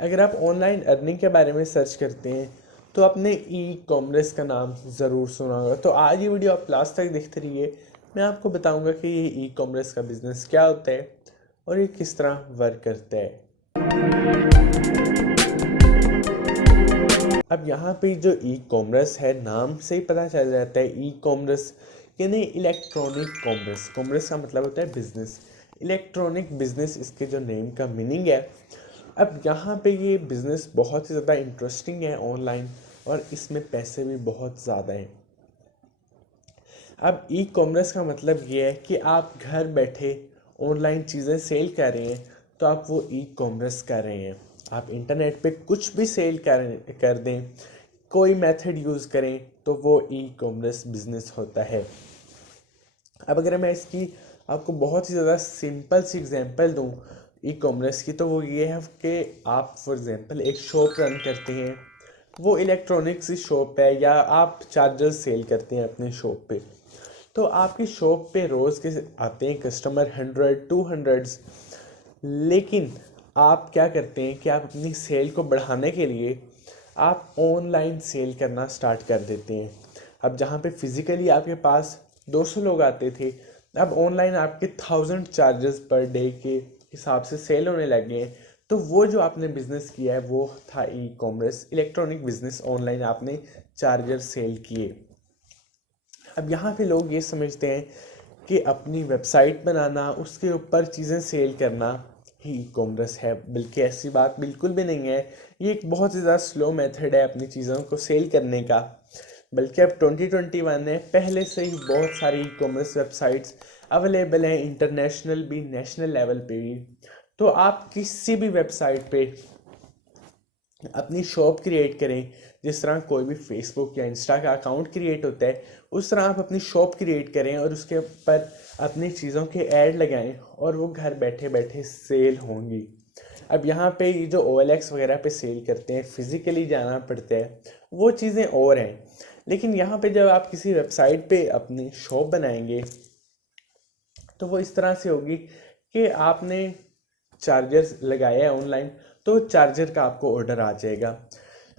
अगर आप online earning के बारे में सर्च करते हैं तो आपने ई कॉमर्स का नाम ज़रूर सुना होगा। तो आज ये वीडियो आप लास्ट तक देखते रहिए। मैं आपको बताऊंगा कि ये ई कॉमर्स का बिज़नेस क्या होता है और ये किस तरह वर्क करता है। अब यहाँ पे जो ई कॉमर्स है, नाम से ही पता चल जाता है ई कॉमर्स यानी इलेक्ट्रॉनिक कॉमर्स। कॉमर्स का मतलब होता है बिजनेस, इलेक्ट्रॉनिक बिजनेस इसके जो नेम का मीनिंग है। अब यहाँ पे ये बिज़नेस बहुत ही ज़्यादा इंटरेस्टिंग है ऑनलाइन, और इसमें पैसे भी बहुत ज़्यादा हैं। अब ई कॉमर्स का मतलब ये है कि आप घर बैठे ऑनलाइन चीज़ें सेल कर रहे हैं तो आप वो ई कॉमर्स कर रहे हैं। आप इंटरनेट पे कुछ भी सेल कर दें, कोई मेथड यूज़ करें तो वो ई कॉमर्स बिजनेस होता है। अब अगर मैं इसकी आपको बहुत ही ज़्यादा सिंपल सी एग्जांपल दूं ई कॉमर्स की, तो वो ये है कि आप फॉर एग्जांपल एक शॉप रन करते हैं, वो इलेक्ट्रॉनिक्स की शॉप है, या आप चार्जर सेल करते हैं अपने शॉप पे। तो आपकी शॉप पे रोज़ के आते हैं कस्टमर 100-200, लेकिन आप क्या करते हैं कि आप अपनी सेल को बढ़ाने के लिए आप ऑनलाइन सेल करना स्टार्ट कर देते हैं। अब जहाँ पे फिज़िकली आपके पास 200 लोग आते थे, अब ऑनलाइन आपके 1000 चार्जेस पर डे के हिसाब से सेल होने लगे हैं। तो वो जो आपने बिज़नेस किया है वो था e commerce, electronic business. Online आपने चार्जर सेल किए। अब यहाँ पे लोग ये समझते हैं कि अपनी वेबसाइट बनाना, उसके ऊपर चीज़ें सेल करना ही ई कॉमर्स है, बल्कि ऐसी बात बिल्कुल भी नहीं है। ये एक बहुत ही ज़्यादा स्लो मेथड है अपनी चीज़ों को सेल करने का। बल्कि अब 2021 है, पहले से ही बहुत सारी ई कॉमर्स वेबसाइट्स अवेलेबल हैं, इंटरनेशनल भी, नेशनल लेवल पे भी। तो आप किसी भी वेबसाइट पे अपनी शॉप क्रिएट करें, जिस तरह कोई भी फेसबुक या इंस्टा का अकाउंट क्रिएट होता है, उस तरह आप अपनी शॉप क्रिएट करें और उसके ऊपर अपनी चीज़ों के ऐड लगाएं और वो घर बैठे बैठे सेल होंगी। अब यहाँ पे ये जो OLX वगैरह पे सेल करते हैं, फिज़िकली जाना पड़ता है, वो चीज़ें और हैं। लेकिन यहाँ पे जब आप किसी वेबसाइट पे अपनी शॉप बनाएंगे तो वो इस तरह से होगी कि आपने चार्जर लगाया है ऑनलाइन, तो चार्जर का आपको ऑर्डर आ जाएगा।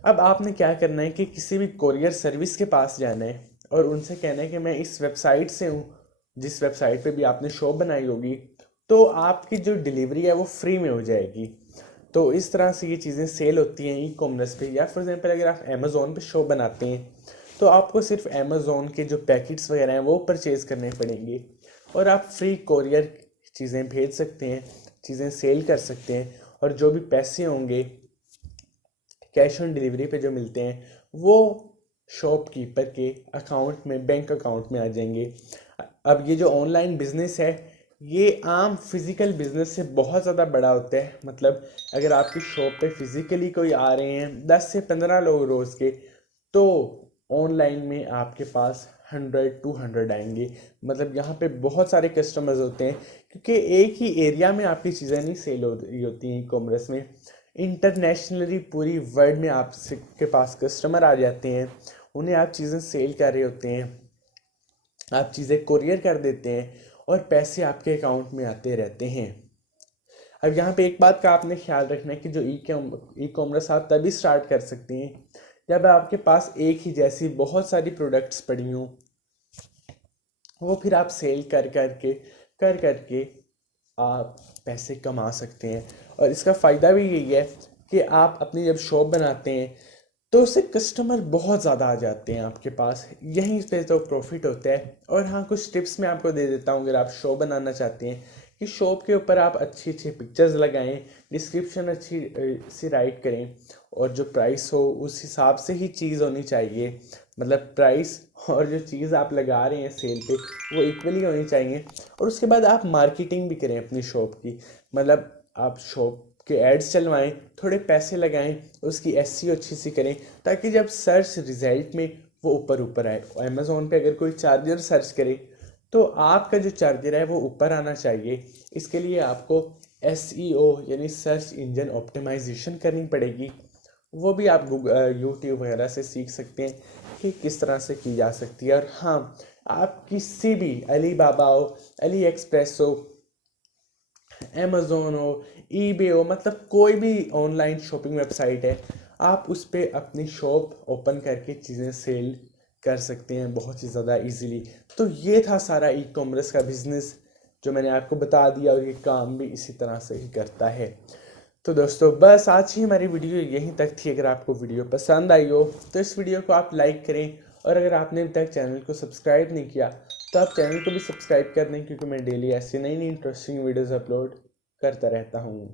अब आपने क्या करना है कि किसी भी कोरियर सर्विस के पास जाना है और उनसे कहना है कि मैं इस वेबसाइट से हूँ, जिस वेबसाइट पे भी आपने शॉप बनाई होगी, तो आपकी जो डिलीवरी है वो फ्री में हो जाएगी। तो इस तरह से ये चीज़ें सेल होती हैं ई कॉमर्स पे। या फॉर एग्जांपल अगर आप अमेज़ोन पे शॉप बनाते हैं तो आपको सिर्फ अमेज़ोन के जो पैकेट्स वगैरह हैं वो परचेज़ करने पड़ेंगे और आप फ्री कोरियर चीज़ें भेज सकते हैं, चीज़ें सेल कर सकते हैं, और जो भी पैसे होंगे कैश ऑन डिलीवरी पे जो मिलते हैं वो शॉपकीपर के अकाउंट में, बैंक अकाउंट में आ जाएंगे। अब ये जो ऑनलाइन बिजनेस है ये आम फिजिकल बिजनेस से बहुत ज़्यादा बड़ा होता है। मतलब अगर आपकी शॉप पे फिजिकली कोई आ रहे हैं 10 से 15 लोग रोज़ के, तो ऑनलाइन में आपके पास 100-200 आएंगे। मतलब यहाँ पे बहुत सारे कस्टमर्स होते हैं, क्योंकि एक ही एरिया में आपकी चीज़ें नहीं सेल हो रही होती हैं ई कॉमर्स में। इंटरनेशनली पूरी वर्ल्ड में आपके पास कस्टमर आ जाते हैं, उन्हें आप चीज़ें सेल कर रहे होते हैं, आप चीज़ें कुरियर कर देते हैं और पैसे आपके अकाउंट में आते रहते हैं। अब यहाँ पे एक बात का आपने ख्याल रखना है कि जो ई कॉमर्स आप तभी स्टार्ट कर सकते हैं जब आपके पास एक ही जैसी बहुत सारी प्रोडक्ट्स पड़ी हों, वो फिर आप सेल कर करके आप पैसे कमा सकते हैं। और इसका फ़ायदा भी यही है कि आप अपनी जब शॉप बनाते हैं तो उससे कस्टमर बहुत ज़्यादा आ जाते हैं आपके पास, यहीं पे तो प्रॉफिट होता है। और हाँ, कुछ टिप्स मैं आपको दे देता हूँ अगर आप शॉप बनाना चाहते हैं, कि शॉप के ऊपर आप अच्छी अच्छी पिक्चर्स लगाएं, डिस्क्रिप्शन अच्छी सी राइट करें, और जो प्राइस हो उस हिसाब से ही चीज़ होनी चाहिए। मतलब प्राइस और जो चीज़ आप लगा रहे हैं सेल पे वो इक्वली होनी चाहिए। और उसके बाद आप मार्केटिंग भी करें अपनी शॉप की। मतलब आप शॉप के एड्स चलवाएं, थोड़े पैसे लगाएं, उसकी एसईओ अच्छी सी करें, ताकि जब सर्च रिजल्ट में वो ऊपर ऊपर आए। अमेज़ोन पे अगर कोई चार्जर सर्च करे तो आपका जो चार्जर है वो ऊपर आना चाहिए। इसके लिए आपको एसईओ यानी सर्च इंजन ऑप्टिमाइजेशन करनी पड़ेगी। वो भी आप गूगल, यूट्यूब वगैरह से सीख सकते हैं कि किस तरह से की जा सकती है। और हाँ, आप किसी भी अली बाबा हो, अली एक्सप्रेस हो, अमेज़ोन हो, ईबे हो, मतलब कोई भी ऑनलाइन शॉपिंग वेबसाइट है, आप उस पर अपनी शॉप ओपन करके चीज़ें सेल कर सकते हैं बहुत ही ज़्यादा इजीली। तो ये था सारा ई कॉमर्स का बिज़नेस जो मैंने आपको बता दिया, और ये काम भी इसी तरह से ही करता है। तो दोस्तों बस आज ही हमारी वीडियो यहीं तक थी। अगर आपको वीडियो पसंद आई हो तो इस वीडियो को आप लाइक करें, और अगर आपने अभी तक चैनल को सब्सक्राइब नहीं किया तो आप चैनल को भी सब्सक्राइब कर दें, क्योंकि मैं डेली ऐसी नई नई इंटरेस्टिंग वीडियोज़ अपलोड करता रहता हूँ।